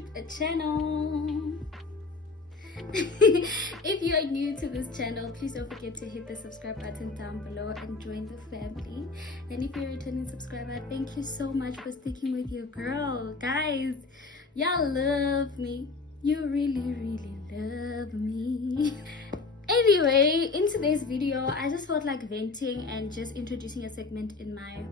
YouTube channel. If you are new to this channel, please don't forget to hit the subscribe button down below and join the family. And if you're a returning subscriber, thank you so much for sticking with your girl. Guys, y'all love me. You really love me. Anyway, in today's video, I just felt like venting and just introducing a segment in my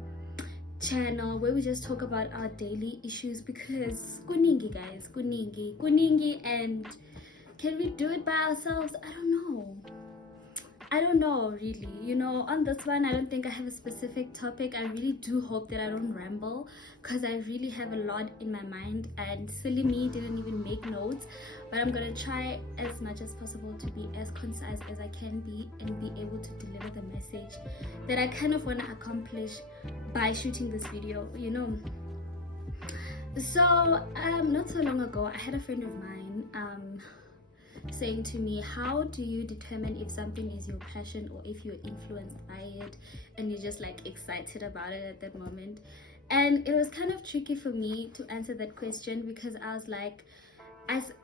channel where we just talk about our daily issues, because kuningi guys, kuningi, and can we do it by ourselves? I don't know really. You know, on this one I don't think I have a specific topic. I really do hope that I don't ramble, because I really have a lot in my mind and silly me didn't even make notes, but I'm gonna try as much as possible to be as concise as I can be and be able to deliver the message that I kind of want to accomplish by shooting this video, you know. So not so long ago I had a friend of mine saying to me, how do you determine if something is your passion or if you're influenced by it and you're just like excited about it at that moment? And it was kind of tricky for me to answer that question, because I was like,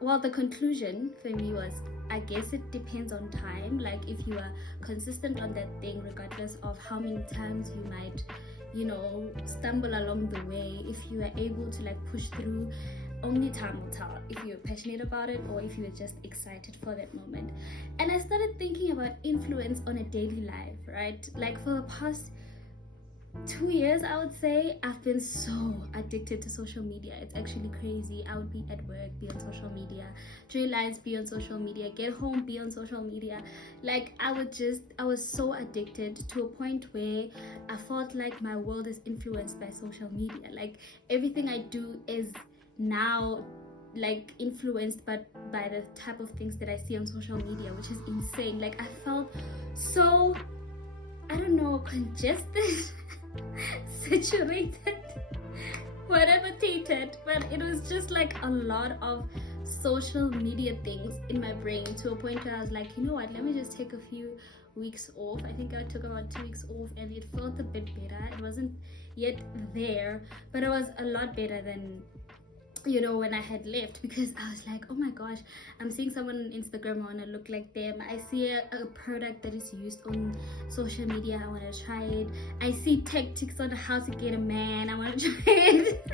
well, the conclusion for me was, I guess it depends on time. Like if you are consistent on that thing, regardless of how many times you might, you know, stumble along the way, if you are able to like push through, only time will tell if you're passionate about it or if you're just excited for that moment. And I started thinking about influence on a daily life, right? Like for the past 2 years, I would say, I've been so addicted to social media. It's actually crazy. I would be at work, be on social media, during lines, be on social media, get home, be on social media. Like I was so addicted to a point where I felt like my world is influenced by social media. Like everything I do is now like influenced by the type of things that I see on social media, which is insane. Like I felt so, I don't know, congested, saturated, whatever, tainted, but it was just like a lot of social media things in my brain, to a point where I was like, you know what, let me just take a few weeks off. I think I took about 2 weeks off and it felt a bit better. It wasn't yet there, but it was a lot better than, you know, when I had left, because I was like, oh my gosh, I'm seeing someone on Instagram, I want to look like them. I see a product that is used on social media, I want to try it. I see tactics on how to get a man, I want to try it.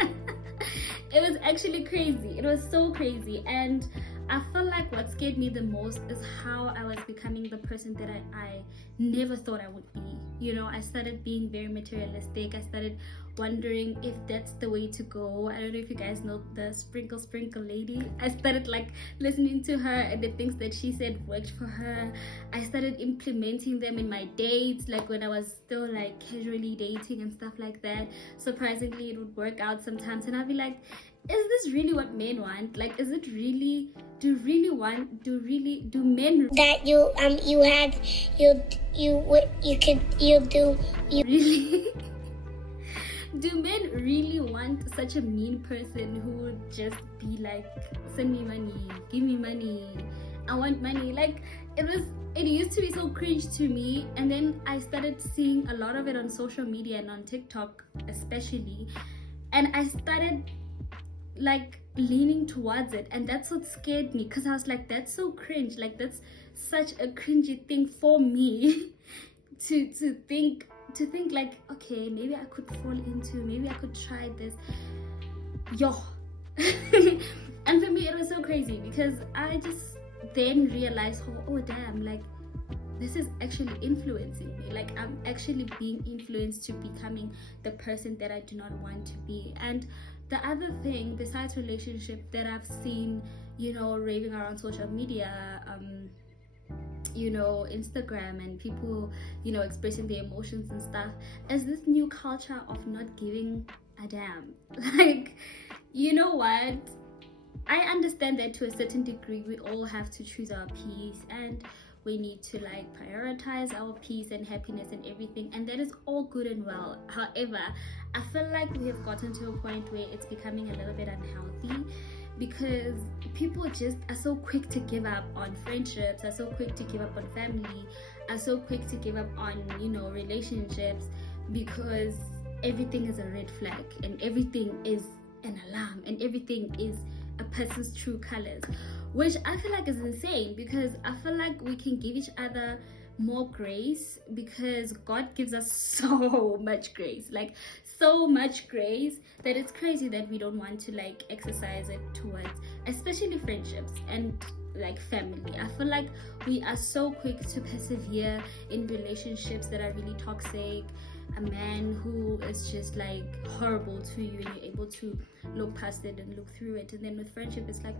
It was actually crazy. It was so crazy. And I felt like what scared me the most is how I was becoming the person that I never thought I would be. You know, I started being very materialistic. I started wondering if that's the way to go. I don't know if you guys know the sprinkle lady. I started like listening to her and the things that she said worked for her. I started implementing them in my dates, like when I was still like casually dating and stuff like that. Surprisingly, it would work out sometimes, and I'd be like, is this really what men want? Like, is it really, do men that really do men really want such a mean person who would just be like, send me money, give me money, I want money? Like it used to be so cringe to me, and then I started seeing a lot of it on social media and on TikTok especially, and I started like leaning towards it, and that's what scared me, because I was like, that's so cringe. Like that's such a cringy thing for me to think like, okay, maybe I could fall into, maybe I could try this, yo. And for me it was so crazy, because I just then realized, oh damn, like this is actually influencing me. Like I'm actually being influenced to becoming the person that I do not want to be. And the other thing besides relationship that I've seen, you know, raving around social media, you know, Instagram, and people, you know, expressing their emotions and stuff, is this new culture of not giving a damn. Like, you know what, I understand that to a certain degree we all have to choose our peace, and we need to like prioritize our peace and happiness and everything, and that is all good and well. However, I feel like we have gotten to a point where it's becoming a little bit unhealthy, because people just are so quick to give up on friendships, are so quick to give up on family, are so quick to give up on, you know, relationships, because everything is a red flag and everything is an alarm and everything is a person's true colors, which I feel like is insane, because I feel like we can give each other more grace because God gives us so much grace, like so much grace, that it's crazy that we don't want to like exercise it towards especially friendships and like family. I feel like we are so quick to persevere in relationships that are really toxic, a man who is just like horrible to you and you're able to look past it and look through it. And then with friendship, it's like,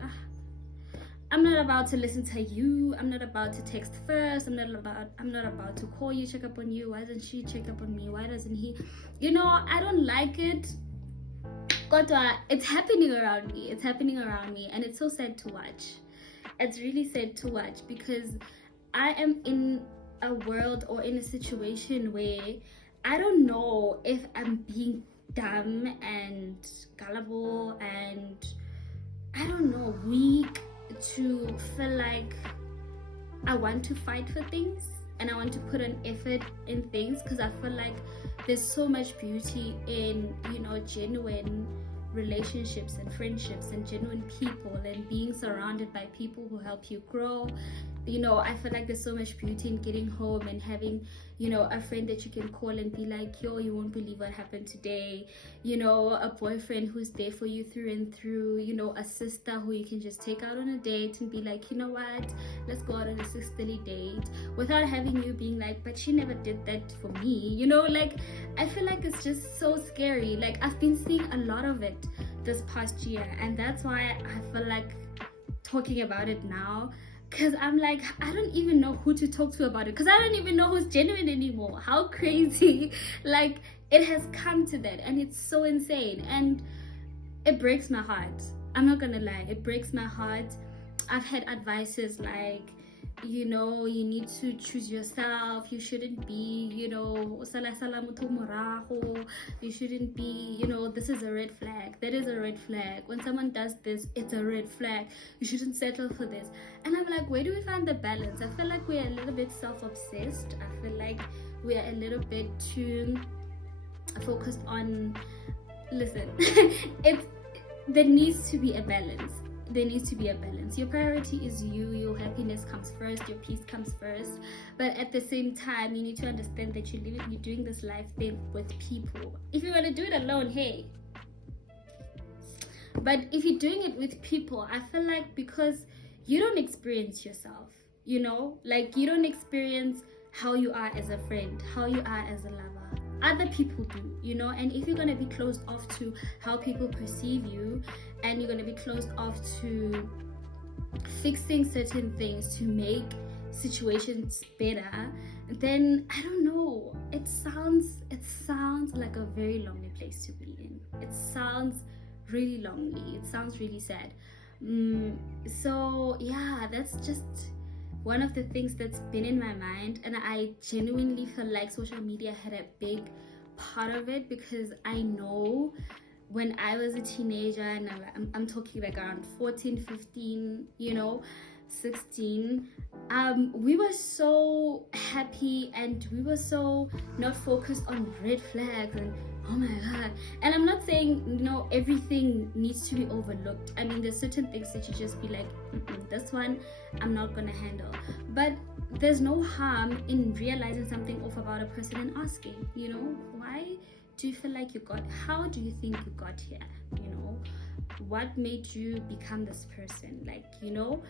I'm not about to listen to you, I'm not about to text first, I'm not about to call you, check up on you. Why doesn't she check up on me? Why doesn't he? You know, I don't like it. Kodwa, it's happening around me, and it's so sad to watch. It's really sad to watch, because I am in a world or in a situation where I don't know if I'm being dumb and gullible and I don't know, weak, to feel like I want to fight for things and I want to put an effort in things, because I feel like there's so much beauty in, you know, genuine relationships and friendships and genuine people and being surrounded by people who help you grow. You know, I feel like there's so much beauty in getting home and having, you know, a friend that you can call and be like, yo, you won't believe what happened today. You know, a boyfriend who's there for you through and through. You know, a sister who you can just take out on a date and be like, you know what, let's go out on a sisterly date, without having you being like, but she never did that for me. You know, like, I feel like it's just so scary. Like, I've been seeing a lot of it this past year, and that's why I feel like talking about it now, because I'm like, I don't even know who to talk to about it, because I don't even know who's genuine anymore. How crazy. Like, it has come to that, and it's so insane, and it breaks my heart. I'm not gonna lie, it breaks my heart. I've had advices like, you know, you need to choose yourself, you shouldn't be, you know, you shouldn't be, you know, this is a red flag, that is a red flag, when someone does this, it's a red flag, you shouldn't settle for this. And I'm like, where do we find the balance? I feel like we're a little bit self-obsessed. I feel like we're a little bit too focused on, listen, there needs to be a balance. There needs to be a balance. Your priority is you, your happiness comes first, your peace comes first, but at the same time you need to understand that you're doing this life thing with people. If you want to do it alone, hey, but if you're doing it with people, I feel like, because you don't experience yourself, you know, like, you don't experience how you are as a friend, how you are as a lover. Other people do, you know. And if you're going to be closed off to how people perceive you, and you're going to be closed off to fixing certain things to make situations better, then I don't know, it sounds like a very lonely place to be in. It sounds really lonely, it sounds really sad. So yeah, that's just one of the things that's been in my mind, and I genuinely feel like social media had a big part of it, because I know when I was a teenager, and I'm talking like around 14, 15, you know, 16, we were so happy and we were so not focused on red flags and oh my god. And I'm not saying, you know, everything needs to be overlooked. I mean, there's certain things that you just be like, this one I'm not gonna handle. But there's no harm in realizing something off about a person and asking, you know, why do you feel like how do you think you got here? You know, what made you become this person? Like, you know,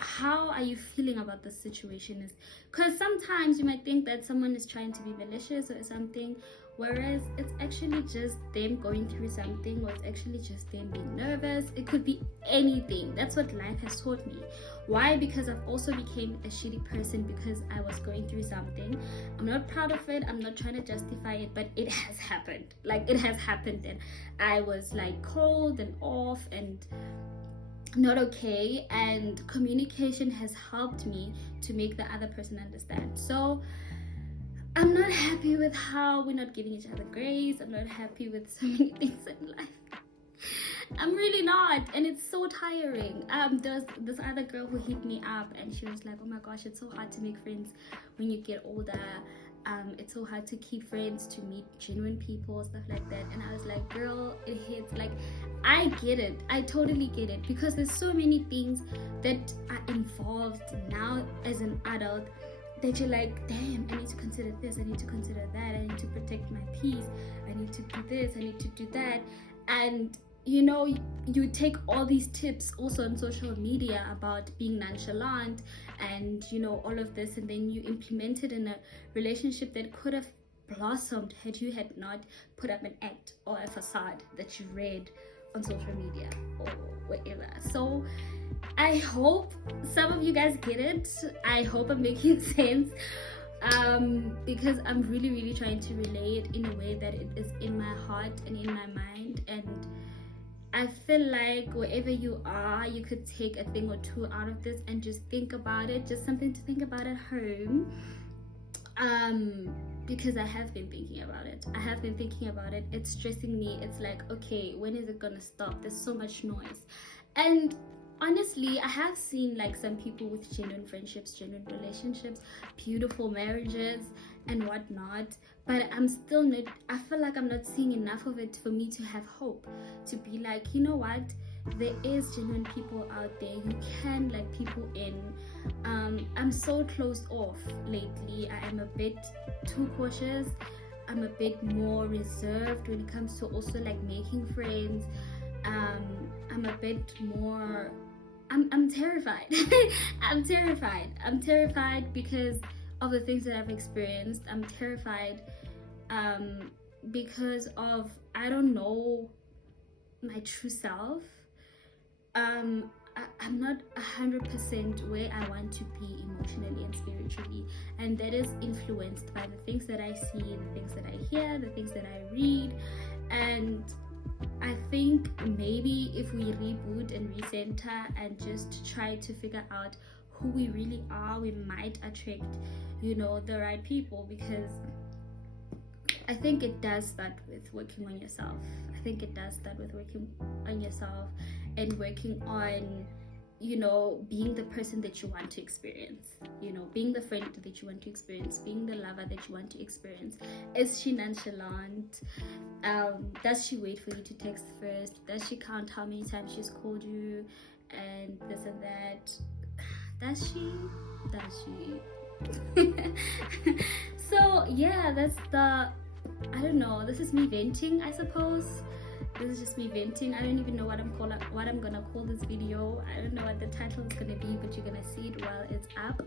how are you feeling about the situation? Is because sometimes you might think that someone is trying to be malicious or something, whereas it's actually just them going through something, or it's actually just them being nervous. It could be anything. That's what life has taught me. Why? Because I've also became a shitty person because I was going through something. I'm not proud of it, I'm not trying to justify it, but it has happened. Like, it has happened, and I was like cold and off and not okay, and communication has helped me to make the other person understand. So I'm not happy with how we're not giving each other grace. I'm not happy with so many things in life. I'm really not, and it's so tiring. There's this other girl who hit me up, and she was like, oh my gosh, it's so hard to make friends when you get older. it's so hard to keep friends, to meet genuine people, stuff like that. And I was like, girl, it hits. Like, I get it, I totally get it, because there's so many things that are involved now as an adult that you're like, damn, I need to consider this, I need to consider that, I need to protect my peace, I need to do this, I need to do that. And you know, you take all these tips also on social media about being nonchalant and, you know, all of this, and then you implement it in a relationship that could have blossomed had you had not put up an act or a facade that you read on social media or whatever. So I hope some of you guys get it. I hope I'm making sense, because I'm really trying to relay it in a way that it is in my heart and in my mind. And I feel like wherever you are, you could take a thing or two out of this and just think about it, just something to think about at home. Because I have been thinking about it. It's stressing me. It's like, okay, when is it gonna stop? There's so much noise. And honestly, I have seen like some people with genuine friendships, genuine relationships, beautiful marriages and whatnot, but I'm still not, I feel like I'm not seeing enough of it for me to have hope, to be like, you know what, there is genuine people out there, you can let people in. I'm so closed off lately. I am a bit too cautious. I'm a bit more reserved when it comes to also like making friends. I'm a bit more, I'm terrified. I'm terrified because of the things that I've experienced. I'm terrified because of, I don't know my true self. I'm not 100% where I want to be emotionally and spiritually, and that is influenced by the things that I see, the things that I hear, the things that I read. And I think maybe if we reboot and recenter and just try to figure out who we really are, we might attract, you know, the right people. Because I think it does start with working on yourself. And working on, you know, being the person that you want to experience, you know, being the friend that you want to experience, being the lover that you want to experience. Is she nonchalant? Does she wait for you to text first? Does she count how many times she's called you and this and that? Does she? So yeah, that's the, I don't know, this is me venting, I suppose. This is just me venting. I don't even know what I'm gonna call this video. I don't know what the title is gonna be, but you're gonna see it while it's up.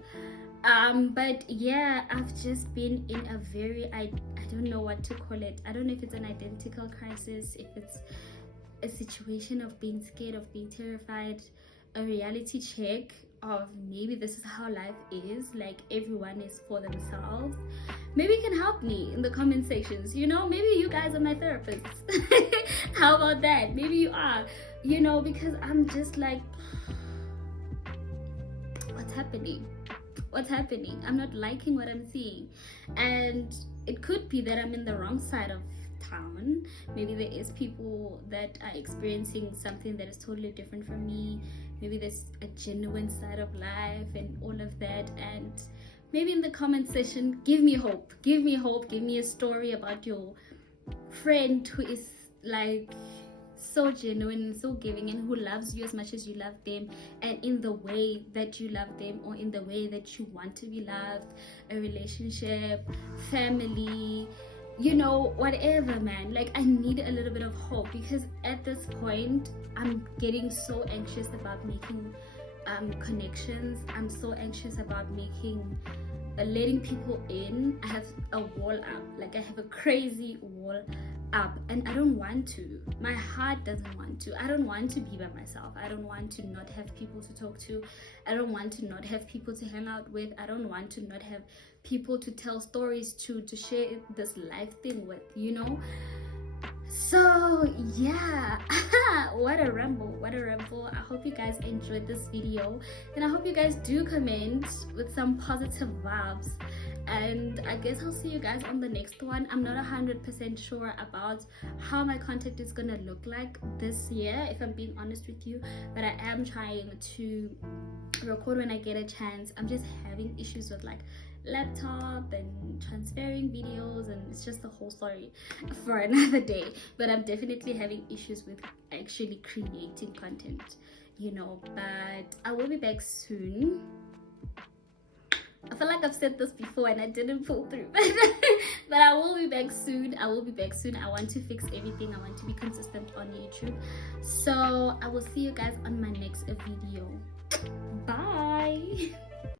But yeah, I've just been in a very, I don't know what to call it. I don't know if it's an identical crisis, if it's a situation of being scared, of being terrified, a reality check of maybe this is how life is, like everyone is for themselves. Maybe you can help me in the comment sections, you know, maybe you guys are my therapists. How about that? Maybe you are, you know, because I'm just like, what's happening? I'm not liking what I'm seeing. And it could be that I'm in the wrong side of town. Maybe there is people that are experiencing something that is totally different from me. Maybe there's a genuine side of life and all of that. And maybe in the comment section, give me hope, give me a story about your friend who is like so genuine and so giving, and who loves you as much as you love them, and in the way that you love them, or in the way that you want to be loved. A relationship, family, you know, whatever, man. Like, I need a little bit of hope, because at this point I'm getting so anxious about making connections. I'm so anxious about letting people in. I have a wall up, like I have a crazy wall up, and I don't want to. My heart doesn't want to. I don't want to be by myself. I don't want to not have people to talk to. I don't want to not have people to hang out with. I don't want to not have people to tell stories to share this life thing with, you know. So yeah, what a ramble. I hope you guys enjoyed this video, and I hope you guys do comment with some positive vibes, and I guess I'll see you guys on the next one. I'm not 100% sure about how my content is gonna look like this year, if I'm being honest with you, but I am trying to record when I get a chance. I'm just having issues with like laptop and transferring videos, and it's just a whole story for another day. But I'm definitely having issues with actually creating content, you know. But I will be back soon. I feel like I've said this before and I didn't pull through. But I will be back soon. I want to fix everything. I want to be consistent on YouTube. So I will see you guys on my next video. Bye.